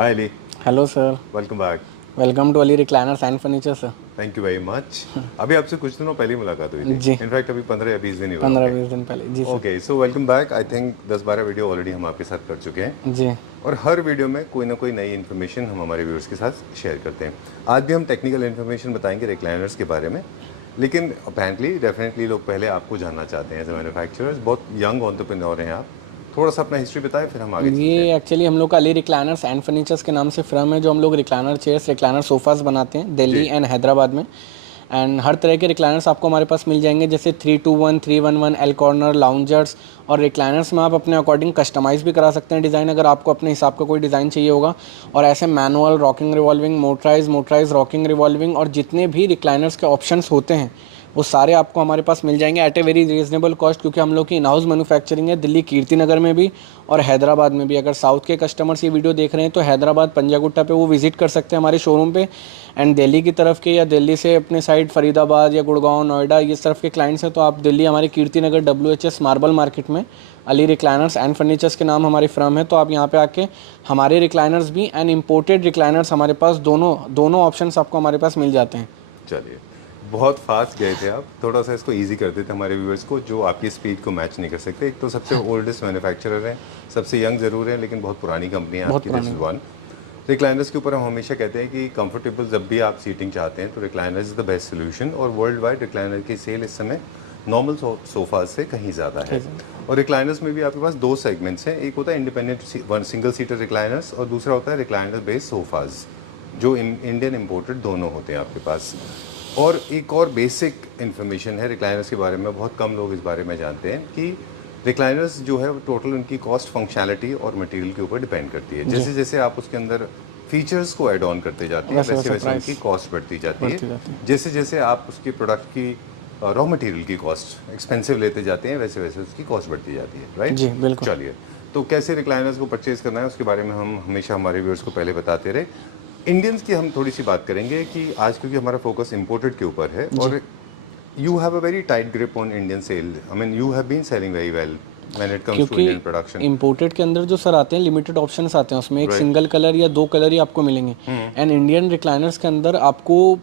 Hi Ali. Hello sir. Welcome back. Welcome to Ali recliners and furniture sir. Thank you very much. अभी आपसे कुछ दिनों पहले मुलाकात हुई थी। जी, इनफैक्ट अभी 15 या 20 दिन ही हुए 15-20 होंगे। दिन पहले। जी sir. Okay, so welcome back. I think 10-12 video already हम आपके साथ कर चुके हैं जी और हर वीडियो में कोई ना कोई नई इन्फॉर्मेशन हम हमारे व्यूअर्स के साथ शेयर करते हैं। आज भी हम टेक्निकल इन्फॉर्मेशन बताएंगे रिक्लाइनर्स के बारे में, लेकिन अपेरेंटली डेफिनेटली लोग पहले आपको जानना चाहते हैं एज ए मैन्युफैक्चरर्स। बहुत यंग एंटरप्रेन्योर हैं आप। थोड़ा सा अपना हिस्ट्री बताएं, फिर हम आगे चलते हैं। ये एक्चुअली हम लोग का अली रिक्लाइनर्स एंड फर्नीचर्स के नाम से फर्म है, जो हम लोग रिक्लाइनर चेयर्स, रिक्लाइनर सोफ़ाज़ बनाते हैं दिल्ली एंड हैदराबाद में। एंड हर तरह के रिक्लाइनर्स आपको हमारे पास मिल जाएंगे, जैसे 321, 311, एल कॉर्नर, लाउंजर्स। और रिक्लाइनर्स में आप अपने अकॉर्डिंग कस्टमाइज़ भी करा सकते हैं डिज़ाइन, अगर आपको अपने हिसाब का कोई डिज़ाइन चाहिए होगा। और ऐसे manual, rocking revolving, motorise rocking revolving और जितने भी रिक्लाइनर्स के ऑप्शंस होते हैं वो सारे आपको हमारे पास मिल जाएंगे at a very reasonable cost, क्योंकि हम लोग की इन हाउस मैन्युफैक्चरिंग है दिल्ली कीर्ति नगर में भी और हैदराबाद में भी। अगर साउथ के कस्टमर्स ये वीडियो देख रहे हैं तो हैदराबाद पंजागुट्टा पे वो विजिट कर सकते हैं हमारे शोरूम पे। एंड दिल्ली की तरफ के या दिल्ली से अपने साइड फरीदाबाद या गुड़गांव, नोएडा, इस तरफ के क्लाइंट्स हैं तो आप दिल्ली हमारे Kirti Nagar WHS marble market में अली रिक्लाइनर्स एंड फर्नीचर्स के नाम हमारी फर्म है, तो आप यहाँ पे आके हमारे रिक्लाइनर्स भी एंड इम्पोर्टेड रिक्लाइनर्स हमारे पास दोनों ऑप्शंस आपको हमारे पास मिल जाते हैं। चलिए, बहुत फास्ट गए थे आप। थोड़ा सा इसको इजी कर देते हमारे व्यूअर्स को जो आपकी स्पीड को मैच नहीं कर सकते। एक तो सबसे ओल्डेस्ट मैन्युफैक्चरर हैं, सबसे यंग ज़रूर है लेकिन बहुत पुरानी कंपनी है आपकी। This is one. रिक्लाइनर्स के ऊपर हम हमेशा कहते हैं कि कंफर्टेबल जब भी आप सीटिंग चाहते हैं तो recliners is the best solution. और वर्ल्ड वाइड रिक्लाइनर की सेल इस समय नॉर्मल सोफाज से कहीं ज़्यादा है। और रिक्लाइनर्स में भी आपके पास दो सेगमेंट्स हैं, एक होता है इंडिपेंडेंट सिंगल सीटर रिक्लाइनर्स और दूसरा होता है रिक्लाइनर बेस्ड सोफाज, जो इंडियन इम्पोर्टेड दोनों होते हैं आपके पास। और एक और बेसिक इन्फॉर्मेशन है रिक्लाइनर्स के बारे में, बहुत कम लोग इस बारे में जानते हैं कि रिक्लाइनर्स जो है टोटल उनकी कॉस्ट फंक्शनैलिटी और मटेरियल के ऊपर डिपेंड करती है। जैसे जैसे आप उसके अंदर फीचर्स को ऐड ऑन करते जाते हैं वैसे वैसे उनकी कॉस्ट बढ़ती जाती है। जैसे जैसे आप उसके प्रोडक्ट की रॉ मटेरियल की कॉस्ट एक्सपेंसिव लेते जाते हैं वैसे वैसे उसकी कॉस्ट बढ़ती जाती है। राइट जी बिल्कुल। चलिए, तो कैसे रिक्लाइनर्स को परचेज करना है उसके बारे में हम हमेशा हमारे व्यूअर्स को पहले बताते रहे। इंडियंस की हम थोड़ी सी बात करेंगे कि आज क्योंकि हमारा फोकस इंपोर्टेड के ऊपर है और you have a very tight grip on Indian sale. I mean you have been selling very well when it comes to Indian production. Imported के अंदर जो सर आते हैं लिमिटेड ऑप्शंस आते हैं, उसमें एक सिंगल कलर या 2 कलर ही आपको मिलेंगे। एंड इंडियन रिक्लाइनर्स के अंदर आपको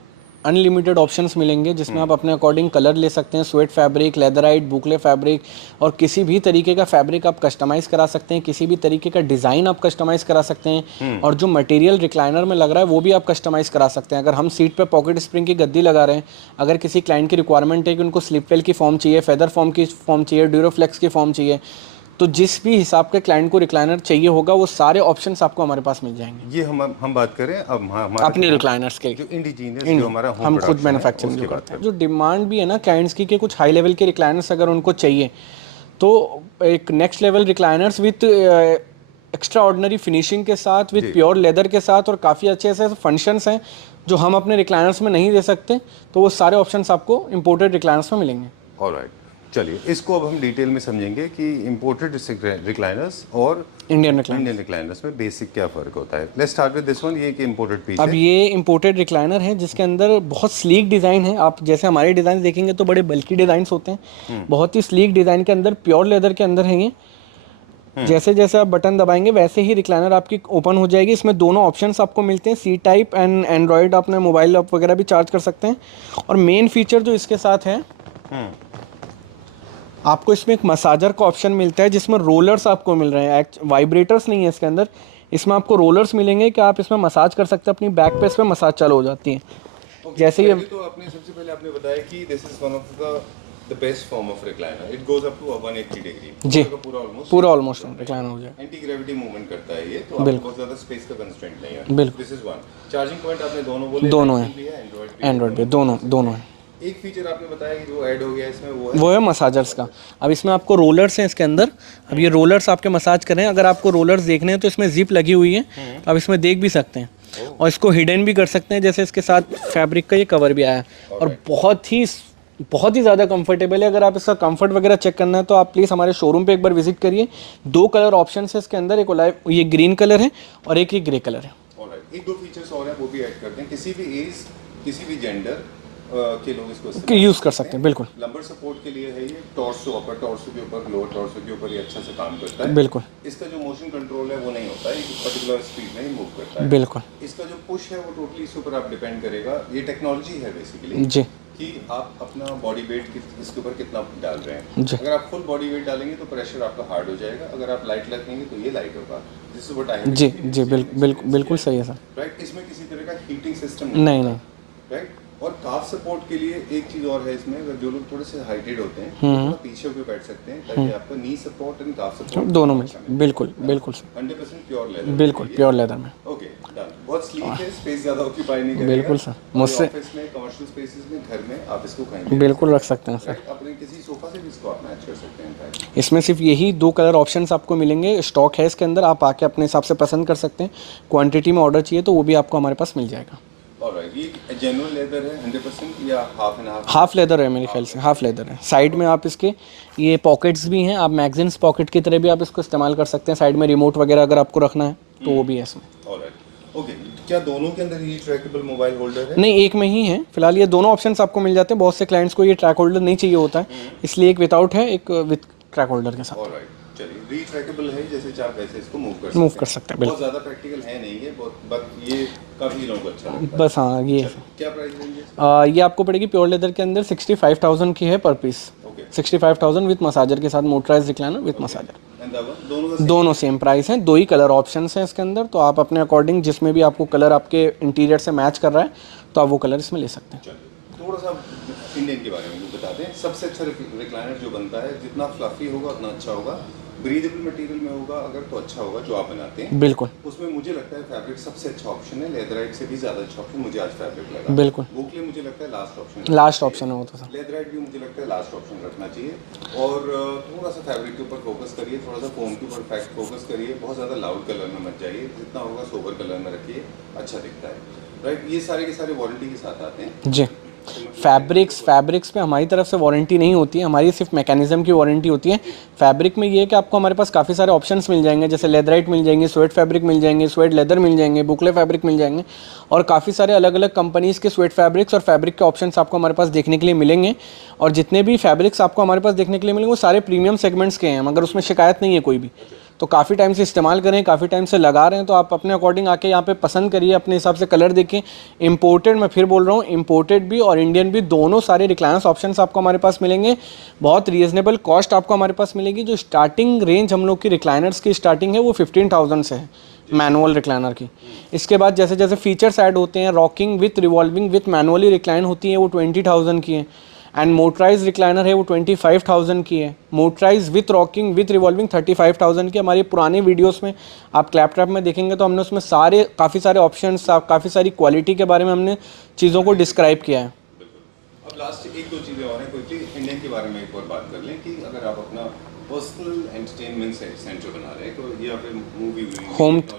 अनलिमिटेड ऑप्शंस मिलेंगे, जिसमें आप अपने अकॉर्डिंग कलर ले सकते हैं। स्वेट फैब्रिक, लेदराइट, बुकले फैब्रिक और किसी भी तरीके का फैब्रिक आप कस्टमाइज़ करा सकते हैं, किसी भी तरीके का डिज़ाइन आप कस्टमाइज़ करा सकते हैं। और जो मटेरियल रिक्लाइनर में लग रहा है वो भी आप कस्टमाइज़ करा सकते हैं। अगर हम सीट पे पॉकेट स्प्रिंग की गद्दी लगा रहे हैं, अगर किसी क्लाइंट की रिक्वायरमेंट है कि उनको स्लिप वेल की फॉर्म चाहिए, फेदर फॉर्म की फॉर्म चाहिए, ड्यूरोफ्लेक्स की फॉर्म चाहिए, तो जिस भी हिसाब के क्लाइंट को रिक्लाइनर चाहिए होगा वो सारे ऑप्शंस आपको हमारे पास मिल जाएंगे। ये हम बात करें अब अपने रिक्लाइनर्स के जो इंडिजीनियस जो हमारा होम हम खुद प्रोडक्शन मैन्युफैक्चरिंग जो करते हैं। जो डिमांड भी है ना क्लाइंट्स की कि कुछ हाई लेवल के रिक्लाइनर्स अगर उनको चाहिए तो एक next level recliners with extra ordinary finishing के साथ, विथ प्योर लेदर के साथ और काफ़ी अच्छे ऐसे फंक्शंस हैं जो हम अपने रिक्लाइनर्स में नहीं दे सकते, तो वो सारे ऑप्शंस आपको इंपोर्टेड रिक्लाइनर्स में मिलेंगे। ऑलराइट, चलिए इसको अब हम डिटेल में समझेंगे कि इंपोर्टेड रिक्लाइनर्स और इंडियन रिक्लाइनर्स में बेसिक क्या फ़र्क होता है। Let's start with this one. ये कि इंपोर्टेड पीस अब ये इंपोर्टेड रिक्लाइनर है जिसके अंदर बहुत स्लीक डिज़ाइन है। आप जैसे हमारे डिज़ाइन देखेंगे तो बड़े बल्कि डिज़ाइंस होते हैं, बहुत ही स्लीक डिज़ाइन के अंदर प्योर लेदर के अंदर है ये। जैसे जैसे आप बटन दबाएंगे वैसे ही रिक्लाइनर आपकी ओपन हो जाएगी। इसमें दोनों ऑप्शंस आपको मिलते हैं, सी टाइप एंड एंड्रॉयड। अपने मोबाइल ऐप वगैरह भी चार्ज कर सकते हैं। और मेन फीचर जो इसके साथ है, आपको इसमें एक मसाजर का ऑप्शन मिलता है जिसमें रोलर्स आपको मिल रहे हैं। वाइब्रेटर्स नहीं है इसके अंदर, इसमें आपको रोलर्स मिलेंगे कि आप इसमें मसाज कर सकते हैं। अपनी बैक पे इस पर मसाज चालू हो जाती है। जैसे ये तो आपने सबसे पहले आपने बताया कि this is one of the best form of recliner. It goes up to 180 degree. जी, पूरा ऑलमोस्ट रिक्लाइनर हो जाए। एंटी ग्रेविटी मूवमेंट करता है ये, तो आपको बहुत ज़्यादा स्पेस का कंस्ट्रेंट नहीं है। बिल्कुल। This is one. Charging point आपने दोनों बोले, दोनों हैं, एंड्रॉयड पे दोनों हैं। एक फीचर आपने बताया कि जो ऐड हो गया इसमें वो है मसाजर्स का। अब इसमें आपको रोलर्स हैं इसके अंदर। अब ये रोलर्स आपके मसाज कर रहे हैं। अगर आपको रोलर्स देखने हैं तो इसमें जिप लगी हुई है, तो आप इसमें देख भी सकते हैं और इसको हिडन भी कर सकते हैं। जैसे इसके साथ फैब्रिक का ये कवर भी आया है और बहुत ही ज़्यादा कंफर्टेबल है। अगर आप इसका कंफर्ट वगैरह चेक करना है तो आप प्लीज़ हमारे शोरूम पे एक बार विजिट करिए। 2 कलर ऑप्शन है इसके अंदर, एक ये ग्रीन कलर है और एक ये ग्रे कलर है। एक दो फीचर्स और हैं वो भी ऐड करते हैं। किसी भी एज, किसी भी जेंडर के लोग इसको कि यूज़ कर सकते हैं, बिल्कुल लंबर सपोर्ट के लिए है ये, टॉर्सो अपर टॉर्सो के ऊपर लोअर टॉर्सो के ऊपर ये अच्छा से काम करता है। बिल्कुल इसका जो मोशन कंट्रोल है वो नहीं होता है, एक पर्टिकुलर स्पीड में ही मूव करता है। बिल्कुल इसका जो पुश है वो टोटली इसके ऊपर आप डिपेंड करेगा। ये टेक्नोलॉजी है बेसिकली जी कि आप अपना बॉडी वेट इसके ऊपर कितना डाल रहे हैं। जी अगर आप फुल बॉडी वेट डालेंगे तो प्रेशर आपका हार्ड हो जाएगा, अगर आप लाइट रखेंगे तो ये लाइट होगा। दिस इज व्हाट आई जी जी बिल्कुल सही है सर। राइट। इसमें किसी तरह का हीटिंग सिस्टम नहीं नहीं राइट। और काफ सपोर्ट के लिए एक चीज और है इसमें, अगर जो लोग थोड़े से हाइटेड होते हैं तो थोड़ा पीछे होकर बैठ सकते हैं ताकि आपका नी सपोर्ट एंड काफ सपोर्ट दोनों मिल बिल्कुल बिल्कुल सर 100% प्योर लेदर। बिल्कुल प्योर लेदर में। Okay done. बहुत स्लीक है, स्पेस ज्यादा ऑक्यूपाई नहीं करेगा। बिल्कुल सर, मुझसे ऑफिस में, कमर्शियल स्पेसेस में, घर में आप इसको कहीं भी बिल्कुल रख सकते हैं सर। अपने किसी सोफा से भी इसको आप मैच कर सकते हैं इनफैक्ट। इसमें सिर्फ यही 2 कलर ऑप्शंस आपको मिलेंगे, स्टॉक है इसके अंदर, आप आके अपने हिसाब से पसंद कर सकते हैं। क्वांटिटी में ऑर्डर चाहिए तो वो भी आपको हमारे पास मिल जाएगा। ऑलराइट, ये जेन्युइन लेदर है 100% या half and half? Half leather है मेरे ख्याल से, हाफ लेदर है। साइड में आप इसके ये पॉकेट्स भी हैं, आप मैगजीन्स पॉकेट की तरह भी आप इसको इस्तेमाल कर सकते हैं। साइड में रिमोट वगैरह अगर आपको रखना है तो वो भी है इसमें। Alright okay. क्या दोनों के अंदर ये ट्रैकेबल मोबाइल होल्डर है? नहीं, एक में ही है फिलहाल। ये दोनों ऑप्शंस आपको मिल जाते हैं। बहुत से क्लाइंट्स को ये ट्रैक होल्डर नहीं चाहिए होता है, इसलिए एक विदाउट है, एक विद ट्रैक होल्डर के साथ। ऑलराइट चलिए, रीट्रैकेबल है, जैसे चाहे वैसे इसको मूव कर सकते हैं। बिल्कुल बहुत ज़्यादा प्रैक्टिकल है नहीं है, बहुत बट ये काफ़ी लोगों को अच्छा लगता है। बस हाँ ये है। क्या प्राइस रेंज है? ये आपको पड़ेगी प्योर लेदर के अंदर 65,000 की है पर पीस। ओके 65,000 विद मसाजर के साथ, motorise recliner with massager. And दोनों का दोनों सेम प्राइस हैं। 2 ही कलर ऑप्शंस हैं इसके अंदर, तो आप अपने अकॉर्डिंग जिसमें भी आपको कलर आपके इंटीरियर से मैच कर रहा है तो आप वो कलर इसमें ले सकते हैं। चलिए थोड़ा सा इंडियन के बारे में भी बता दें। सबसे अच्छा रिक्लाइनर जो बनता है, जितना फ्लफी होगा उतना अच्छा होगा, ब्रीदेबल मटेरियल में होगा अगर तो अच्छा होगा जो आप बनाते हैं। बिल्कुल उसमें मुझे लगता है फैब्रिक सबसे अच्छा ऑप्शन है। लेदराइट से भी ज़्यादा अच्छा ऑप्शन मुझे आज फैब्रिक लगा। बिल्कुल वोकले मुझे लगता है लास्ट ऑप्शन है वो तो सर। लेदराइट भी मुझे लगता है लास्ट ऑप्शन रखना चाहिए। और थोड़ा सा फैब्रिक के ऊपर फोकस करिए, थोड़ा सा फोम के ऊपर फोकस करिए। बहुत ज़्यादा लाउड कलर में मत जाइए, जितना होगा सोबर कलर में रखिए, अच्छा दिखता है। राइट, ये सारे के सारे वारंटी के साथ आते हैं जी। फैब्रिक्स पे हमारी तरफ से वारंटी नहीं होती है, हमारी सिर्फ मैकेनिज्म की वारंटी होती है। फैब्रिक में ये है कि आपको हमारे पास काफ़ी सारे ऑप्शंस मिल जाएंगे, जैसे लेदराइट मिल जाएंगे, स्वेट फैब्रिक मिल जाएंगे, स्वेट लेदर मिल जाएंगे, बुकले फैब्रिक मिल जाएंगे, और काफ़ी सारे अलग अलग कंपनीज़ के स्वेट फैब्रिक्स और फैब्रिक के ऑप्शंस आपको हमारे पास देखने के लिए मिलेंगे। और जितने भी फैब्रिक्स आपको हमारे पास देखने के लिए मिलेंगे वो सारे प्रीमियम सेगमेंट्स के हैं, मगर उसमें शिकायत नहीं है कोई भी। तो काफ़ी टाइम से इस्तेमाल करें, काफ़ी टाइम से लगा रहे हैं, तो आप अपने अकॉर्डिंग आके यहाँ पे पसंद करिए, अपने हिसाब से कलर देखें। इंपोर्टेड, मैं फिर बोल रहा हूँ, इंपोर्टेड भी और इंडियन भी दोनों सारे रिक्लायंस ऑप्शंस आपको हमारे पास मिलेंगे। बहुत रीजनेबल कॉस्ट आपको हमारे पास मिलेगी। जो स्टार्टिंग रेंज हम लोग की रिक्लाइनर्स की स्टार्टिंग है वो 15,000 से है मैनुअल रिक्लाइनर की। इसके बाद जैसे जैसे फीचर्स ऐड होते हैं, rocking with revolving with manually recline होती है, वो 20,000 की है। एंड मोटराइज रिक्लाइनर है वो 25,000 की है। Motorise with rocking with revolving 35,000 की। हमारी पुरानी वीडियोस में आप क्लैपटॉप में देखेंगे तो हमने उसमें काफ़ी सारे ऑप्शंस, काफ़ी सारी क्वालिटी के बारे में हमने चीज़ों को डिस्क्राइब किया है। अब लास्ट 1-2 चीज़ें और हैं, क्विकली इंडियन के बारे में एक और बात कर लें कि अगर आप अपना पर्सनल एंटरटेनमेंट सेंटर बना रहे हैं तो या फिर मूवी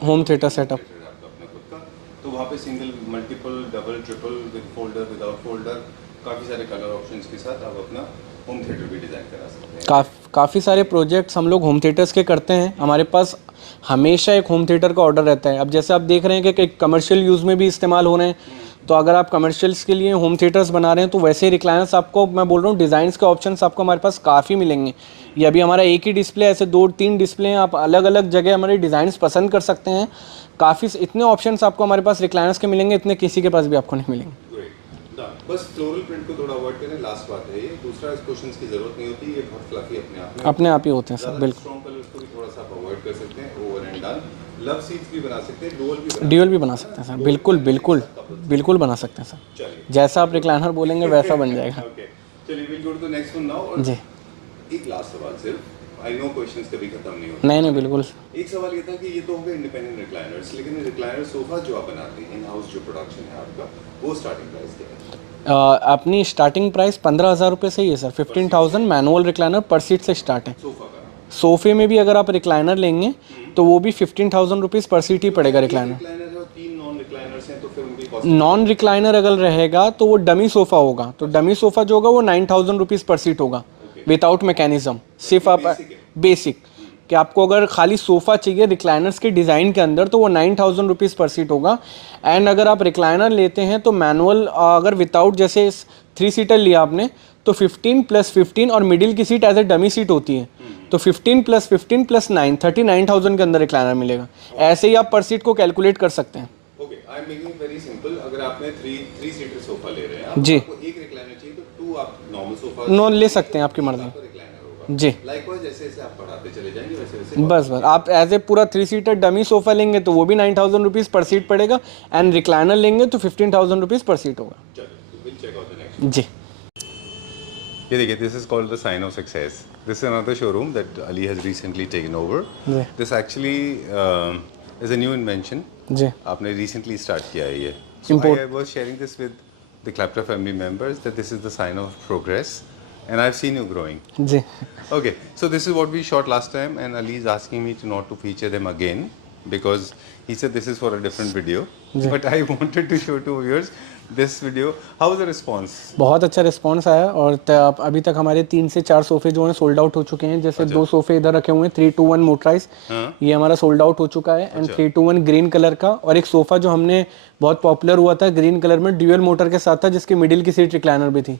होम थिएटर सेटअप अपना खुद का, तो वहाँ पे single, multiple, double, triple, with folder, without folder, काफ़ी सारे कलर ऑप्शंस के साथ आप अपना होम थिएटर भी डिज़ाइन करा सकते हैं। काफ़ी सारे प्रोजेक्ट्स हम लोग होम थिएटर्स के करते हैं। हमारे पास हमेशा एक होम थिएटर का ऑर्डर रहता है। अब जैसे आप देख रहे हैं कि कमर्शियल यूज़ में भी इस्तेमाल हो रहे हैं, तो अगर आप कमर्शियल्स के लिए होम थिएटर्स बना रहे हैं तो वैसे ही रिक्लायंस आपको, मैं बोल रहा हूँ, डिज़ाइंस के ऑप्शंस आपको हमारे पास काफ़ी मिलेंगे। ये अभी हमारा एक ही डिस्प्ले, ऐसे 2-3 डिस्प्ले हैं, आप अलग अलग जगह हमारे डिज़ाइंस पसंद कर सकते हैं। काफ़ी इतने ऑप्शंस आपको हमारे पास रिक्लायंस के मिलेंगे, इतने किसी के पास भी आपको नहीं मिलेंगे। बस फ्लोरल प्रिंट को थोड़ा अवॉइड करें, लास्ट बात है ये। दूसरा, इस क्वेश्चंस की जरूरत नहीं होती, ये बहुत फ्लफी अपने आप ही होते हैं सर। बिल्कुल स्ट्रॉन्ग कलर्स को भी थोड़ा सा अवॉइड कर सकते हैं। Over and done. Love seats भी बना सकते हैं, ड्यूअल भी बना सकते हैं सर। बिल्कुल बना सकते हैं सर। चलिए, जैसा आप रिक्लाइनर बोलेंगे वैसा बन जाएगा। चलिए will go to the next one now. जी, एक लास्ट सवाल सिर्फ, आई नो क्वेश्चंस कभी खत्म नहीं होते। नहीं बिल्कुल। एक सवाल ये था कि ये तो हो गए इंडिपेंडेंट रिक्लाइनर्स, लेकिन रिक्लाइनर सोफा जो आप बनाते हैं, इन हाउस जो प्रोडक्शन है आपका, वो स्टार्टिंग प्राइस क्या है? अपनी स्टार्टिंग प्राइस 15,000 रुपये से ही है सर। 15,000 मैनुअल रिक्लाइनर पर सीट से स्टार्ट है। सोफा का सोफे में भी अगर आप रिक्लाइनर लेंगे तो वो भी 15,000 रुपीज़ पर सीट ही पड़ेगा रिक्लाइनर। रिक्लाइनर है और 3 नॉन रिक्लाइनर्स हैं, तो फिर उनकी कॉस्ट, नॉन रिक्लाइनर अगर रहेगा तो वो डमी सोफ़ा होगा, तो डमी सोफ़ा जो होगा वो 9,000 रुपीज़ पर सीट होगा विदाउट मैकेनिज्म। सिर्फ आप बेसिक कि आपको अगर खाली सोफ़ा चाहिए रिक्लाइनर्स के डिज़ाइन के अंदर तो वो 9,000 रुपीज़ पर सीट होगा। एंड अगर आप रिक्लाइनर लेते हैं तो मैनुअल अगर विदाउट जैसे 3 सीटर लिया आपने तो 15 + 15 और मिडिल की seat as a dummy seat होती है, तो 15 + 15 + 9 39,000 के अंदर रिक्लाइनर मिलेगा। ऐसे ही आप पर सीट को कैलकुलेट कर सकते हैं। Okay, I am making very simple. अगर आपने 3 सीटर सोफा ले रहे हैं, जी, आपको एक रिक्लाइनर चाहिए तो 2 आप नॉर्मल सोफा नो ले सकते हैं, आपकी मर्जी। रिक्लाइनर होगा जी, लाइकवाइज। जैसे जैसे आप बढ़ाते चले जाएंगे वैसे वैसे बस आप एज ए पूरा 3 सीटर डमी सोफ़ा लेंगे तो वो भी 9,000 रुपीज़ पर सीट पड़ेगा, एंड रिक्लाइनर लेंगे तो 15,000 रुपीज़ पर सीट होगा। चलो will check out the next. जी, ये देखिए, this is called the sign of success. This is another showroom that Ali has recently taken over. जी, this actually is a new invention. जी, आपने रिसेंटली स्टार्ट किया है ये। Import- I was sharing this with the Claptra family members that this is the sign of progress, and I've seen you growing. Ji, Okay, so this is what we shot last time, and Ali is asking me to not to feature them again because he said this is for a different video. But I wanted to show to viewers this video. How was the response? बहुत अच्छा response आया और अभी तक हमारे 3 से 4 सोफ़े जो हैं सोल्ड आउट हो चुके हैं। जैसे 2 सोफ़े इधर रखे हुए हैं 321 मोटराइज, ये हमारा सोल्ड आउट हो चुका है। एंड 321 ग्रीन कलर का, और एक सोफ़ा जो हमने बहुत पॉपुलर हुआ था ग्रीन कलर में ड्यूअल मोटर के साथ था जिसकी मिडिल की सीट रिक्लाइनर भी थी,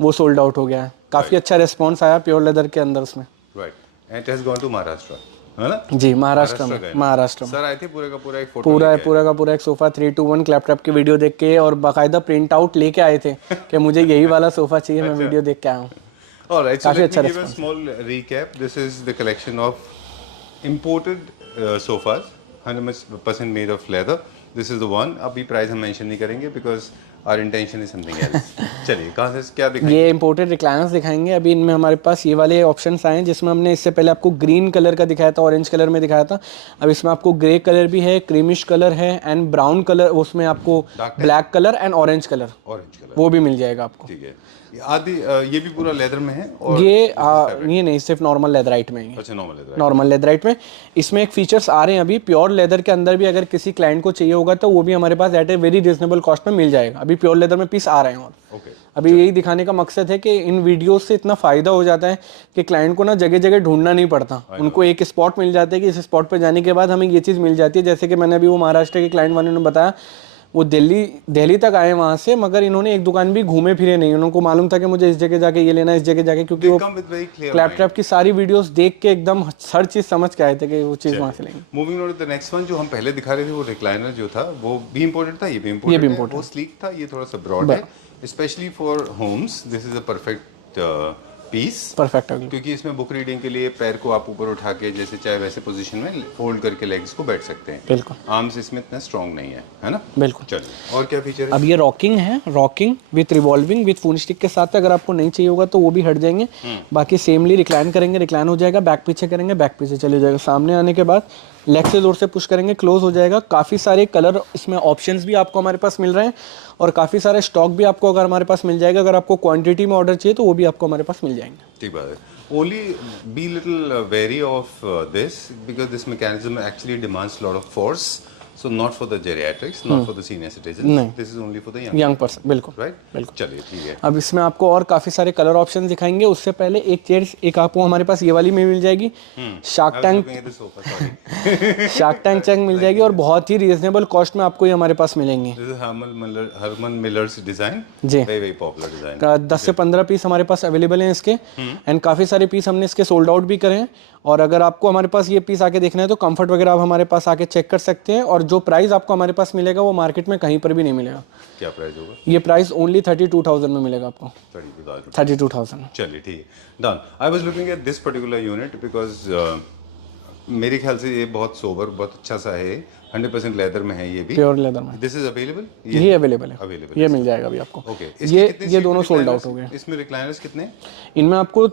वो सोल्ड आउट हो गया है। काफ़ी अच्छा रिस्पॉन्स आया प्योर लेदर के अंदर उसमें। Right, and it has gone to Maharashtra, है ना? जी, महाराष्ट्र में, महाराष्ट्र में। सर आए थे पूरे का पूरा एक फोटो पूरा का पूरा एक सोफ़ा 321 क्लैपटॉप की वीडियो देख के और बाकायदा प्रिंट आउट लेके आए थे कि मुझे यही वाला सोफ़ा चाहिए, मैं वीडियो देख के आया हूँ। Alright, so काफी let अच्छा me give a small recap. This is the collection of imported sofas, 100% made of leather. This is the one. अभी प्राइस हम मेंशन नहीं करेंगे because our intention is something else. चलिए, कहाँ से क्या दिखाएंगे? ये इंपोर्टेड रिक्लाइनर्स दिखाएंगे। अभी इनमें हमारे पास ये वाले ऑप्शंस आए हैं जिसमें हमने इससे पहले आपको ग्रीन कलर का दिखाया था, ऑरेंज कलर में दिखाया था। अब इसमें आपको ग्रे कलर भी है, क्रीमिश कलर है एंड ब्राउन कलर, उसमें आपको black colour and orange colour वो भी मिल जाएगा आपको। ठीक है। आदि ये भी पूरा लेदर में है और ये नहीं, सिर्फ नॉर्मल लेदराइट में ही। अच्छा, नॉर्मल लेदराइट में। इसमें एक फीचर्स आ रहे हैं अभी प्योर लेदर के अंदर भी, अगर किसी क्लाइंट को चाहिए होगा तो वो भी हमारे पास at a very reasonable cost में मिल जाएगा। अभी प्योर लेदर में पीस आ रहे हैं और अभी यही दिखाने का मकसद है कि इन वीडियोस से इतना फ़ायदा हो जाता है कि क्लाइंट को ना जगह जगह ढूंढना नहीं पड़ता, उनको एक स्पॉट मिल जाता है कि इस स्पॉट पे जाने के बाद हमें ये चीज़ मिल जाती है। जैसे कि मैंने अभी वो महाराष्ट्र के क्लाइंट वाले ने बताया, वो दिल्ली तक आए वहाँ से, मगर इन्होंने एक दुकान भी घूमे फिरे नहीं, उनको मालूम था कि मुझे इस जगह जाके ये लेना है, इस जगह जाके, क्योंकि वो क्लैपट्रैप की सारी वीडियोस देख के एकदम हर चीज़ समझ के आए थे कि वो चीज़ वहाँ से लेंगे। Moving on to the next one, जो हम पहले दिखा रहे थे वो रिक्लाइनर जो था वो भी इंपोर्टेड था, ये भी इंपोर्टेड, वो स्लीक था, ये थोड़ा सा ब्रॉड है, specially for homes this is a perfect piece. Perfect है क्योंकि इसमें बुक रीडिंग के लिए पैर को आप ऊपर उठा के जैसे चाहे वैसे पोजीशन में फोल्ड करके लेग्स को बैठ सकते हैं। बिल्कुल, आर्म्स इसमें इतना स्ट्रांग नहीं है ना? बिल्कुल। चलिए, और क्या फीचर है? अब ये रॉकिंग है, rocking with revolving with phone stick के साथ, अगर आपको नहीं चाहिए होगा तो वो भी हट जाएंगे। बाकी सेमली रिक्लाइन करेंगे, रिक्लाइन हो जाएगा, बैक पीछे करेंगे, बैक पीछे चले जाएगा, सामने आने के बाद लेग से जोर से पुश करेंगे, क्लोज हो जाएगा। काफ़ी सारे कलर इसमें ऑप्शंस भी आपको हमारे पास मिल रहे हैं और काफ़ी सारे स्टॉक भी आपको अगर हमारे पास मिल जाएगा। अगर आपको क्वांटिटी में ऑर्डर चाहिए तो वो भी आपको हमारे पास मिल जाएंगे। ठीक बात है। Only be little very of this because this mechanism actually demands lot of force, so not for the geriatrics, not for the senior citizens, this is only for the young person, बिल्कुल, right? बिल्कुल। चलिए, ठीक है। अब इसमें आपको और काफ़ी सारे कलर ऑप्शन दिखाएंगे, उससे पहले एक आपको हमारे पास ये वाली में मिल जाएगी, शार्क टैंक मिल जाएगी और बहुत ही रीजनेबल कॉस्ट में आपको ये हमारे पास मिलेंगे। हरमन मिलर्स डिजाइन, जी, वेरी पॉपुलर डिजाइन। 10 से 15 पीस हमारे पास अवेलेबल हैं इसके, एंड काफ़ी सारे पीस हमने इसके सोल्ड आउट भी करे हैं। और अगर आपको हमारे पास ये पीस आके देखना है तो कंफर्ट वगैरह आप हमारे पास आके चेक कर सकते हैं, और जो प्राइस आपको हमारे पास मिलेगा वो मार्केट में कहीं पर भी नहीं मिलेगा। क्या प्राइस होगा? ये प्राइस ओनली 32,000 में मिलेगा आपको। 32,000। चलिए, ठीक है, done. I was looking at this particular unit because मेरे ख्याल से ये बहुत सोबर, बहुत अच्छा सा है, 100% लेदर में है, ये भी प्योर लेदर में। दिस इज अवेलेबल, ये अवेलेबल है, ये मिल जाएगा अभी आपको। ओके, ये दोनों सोल्ड आउट हो गए। इसमें रिक्लाइनर्स कितने? इनमें आपको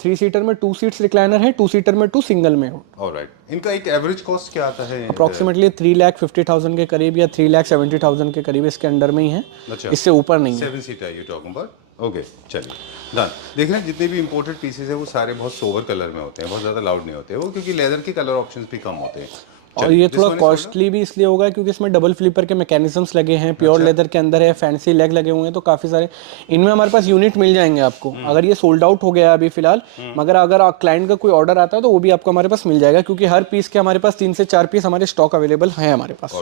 3 सीटर में 2 सीट्स रिक्लाइनर है, 2 सीटर में 2 सिंगल में। ऑलराइट, इनका एक एवरेज कॉस्ट क्या आता है? अप्रोक्सीमेटली 3,50,000 के करीब या 3,70,000 के करीब इसके अंडर में ही है, इससे ऊपर नहीं है। 7 seater you talking about? Okay, चलिए, डन। देख रहे हैं जितने भी इंपोर्टेड पीसेस है वो सारे बहुत सोवर कलर में होते हैं, बहुत ज़्यादा लाउड नहीं होते वो, क्योंकि लेदर के कलर ऑप्शंस भी कम होते हैं। और ये थोड़ा कॉस्टली भी इसलिए होगा क्योंकि इसमें डबल फ्लिपर के मैकेनिज्म्स लगे हैं, प्योर लेदर के अंदर है, फैंसी लेग लगे हुए हैं, तो काफ़ी सारे इनमें हमारे पास यूनिट मिल जाएंगे आपको। अगर ये सोल्ड आउट हो गया अभी फिलहाल, मगर अगर क्लाइंट का कोई ऑर्डर आता है तो वो भी आपको हमारे पास मिल जाएगा, क्योंकि हर पीस के हमारे पास 3 से 4 पीस हमारे स्टॉक अवेलेबल है हमारे पास।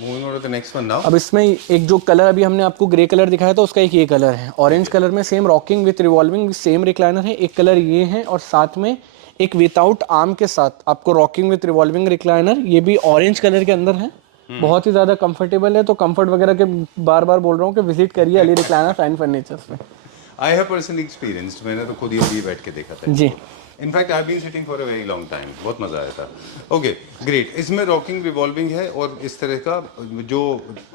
Moving on to the next one now. अब इसमें एक जो कलर अभी हमने आपको ग्रे कलर दिखाया था, उसका एक ये कलर है, ऑरेंज कलर में same rocking with revolving same recliner है। एक कलर ये है और साथ में एक विदाउट आर्म के साथ आपको रॉकिंग विथ रिवॉल्विंग रिक्लाइनर, ये भी ऑरेंज कलर के अंदर है। बहुत ही ज़्यादा कंफर्टेबल है, तो कंफर्ट वगैरह के बार बार बोल रहा हूँ कि विजिट करिए अली रिक्लाइनर फाइन फर्नीचर्स में। आई हैव पर्सनली एक्सपीरियंस्ड, मैंने तो खुद ही अभी बैठ के देखा था जी। In fact I have been sitting for a very long time, बहुत मजा आया था। Okay great. इसमें रॉकिंग रिवॉल्विंग है और इस तरह का जो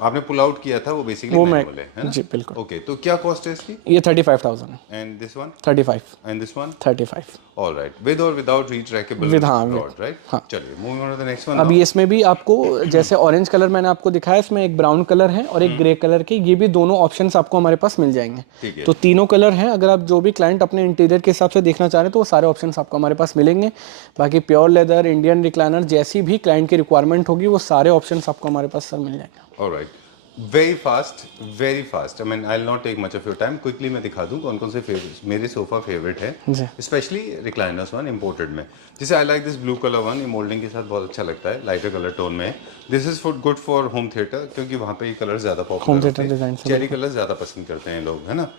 आपने पुल आउट किया था वो बेसिकली मैनुअल है ना? जी बिल्कुल। ओके तो क्या कॉस्ट है इसकी? ये 35,000 है। And this one? 35। And this one? 35। Alright, with और विदाउट रिट्रैकेबल विद, हाँ, रॉड, राइट? हाँ। चलिए moving on to the next one. अभी इसमें भी आपको जैसे ऑरेंज कलर मैंने आपको दिखाया, इसमें एक ब्राउन कलर है और एक ग्रे कलर के, ये भी दोनों ऑप्शंस आपको हमारे पास मिल जाएंगे। तो तीनों कलर हैं, अगर आप जो भी क्लाइंट अपने इंटीरियर के हिसाब से देखना चाह रहे हैं तो वो सारे ऑप्शंस आपको हमारे पास मिलेंगे। बाकी प्योर लेदर, इंडियन रिक्लाइनर, जैसी भी क्लाइंट की रिक्वायरमेंट होगी वो सारे ऑप्शंस आपको हमारे पास सर मिल जाएंगे। Alright, very fast. I mean I will not take much of your time. Quickly मैं दिखा दूं कौन कौन से मेरे सोफा फेवरेट है, स्पेशली रिक्लाइनर्स वन इंपोर्टेड में। जैसे I like this blue colour one, ये मोल्डिंग के साथ बहुत अच्छा लगता है, लाइटर कलर टोन में। This is for good for home theatre, क्योंकि वहाँ पे ये कलर ज़्यादा पॉपुलर होते हैं, चेरी कलर ज़्यादा पसंद करते हैं लोग, है ना?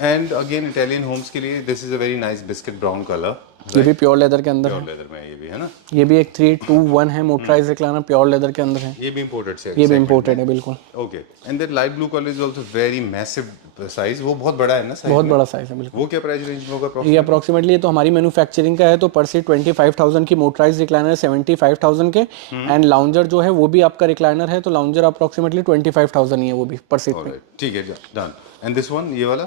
एंड अगेन इटालियन होम्स के लिए this is a very nice biscuit brown colour. ये भी प्योर लेदर के अंदर प्योर लेदर में ये भी है ना? ये भी एक 3-2-1 है, मोटराइज रिक्लाइनर प्योर लेदर के अंदर है। ये भी इंपोर्टेड से, ये भी इंपोर्टेड है बिल्कुल। Okay. And that light blue colour is also very massive size, वो बहुत बड़ा है ना साइज? बहुत बड़ा साइज है बिल्कुल। वो क्या प्राइस रेंज में होगा? ये अप्रोक्सीमेटली, ये तो हमारी मैन्युफैक्चरिंग का है, तो पर सीट 25,000 की, मोटराइज रिक्लाइनर 75,000 के, एंड लाउंजर जो है वो भी आपका रिक्लाइनर है, तो लाउंजर अप्रोक्सीमेटली 25,000 ही है वो भी पर सीट में। ठीक है, डन। एंड दिस वन, ये वाला?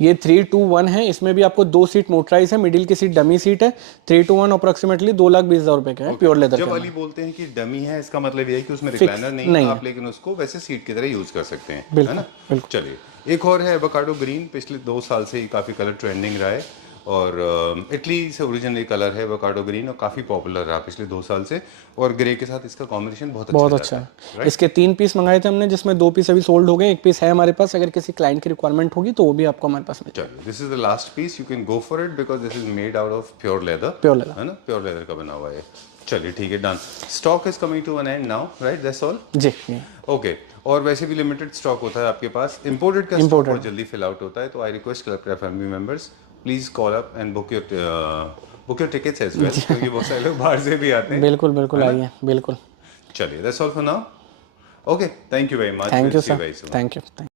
ये 3-2-1 है, इसमें भी आपको 2 सीट मोटराइज है, मिडिल की सीट डमी सीट है। 3-2-1 अप्रोक्सीमेटली 2,20,000 रुपए का है, प्योर लेदर। जब वाली बोलते हैं कि डमी है, इसका मतलब ये है कि उसमें रिक्लाइनर नहीं है आप, लेकिन उसको वैसे सीट की तरह यूज कर सकते हैं, है ना? चलिए, एक और है एवोकाडो ग्रीन, पिछले 2 साल से ही काफी कलर ट्रेंडिंग रहा है, और इटली से ओरिजिनल कलर है एवोकाडो ग्रीन, और काफी पॉपुलर रहा पिछले 2 साल से, और ग्रे के साथ इसका कॉम्बिनेशन बहुत अच्छा है। इसके 3 पीस मंगाए थे हमने, जिसमें 2 पीस अभी सोल्ड हो गए, 1 पीस है हमारे पास, अगर किसी क्लाइंट की रिक्वायरमेंट होगी तो वो भी आपको हमारे पास मिल जाएगा। This is the last piece, you can go for it because this is made out of pure leather, है ना? प्योर लेदर का बना हुआ है। चलिए ठीक है, done. Stock is coming to an end now, right? That's all जी। ओके। और वैसे भी लिमिटेड स्टॉक होता है आपके पास, इंपोर्टेड का स्टॉक बहुत जल्दी फिल आउट होता है, तो I request club family members, please call up and book your tickets as well, क्योंकि बहुत सारे लोग बाहर से भी आते हैं। बिल्कुल आइए, बिल्कुल। चलिए, that's all for now. Okay, thank you very much. Thank you sir, thank you.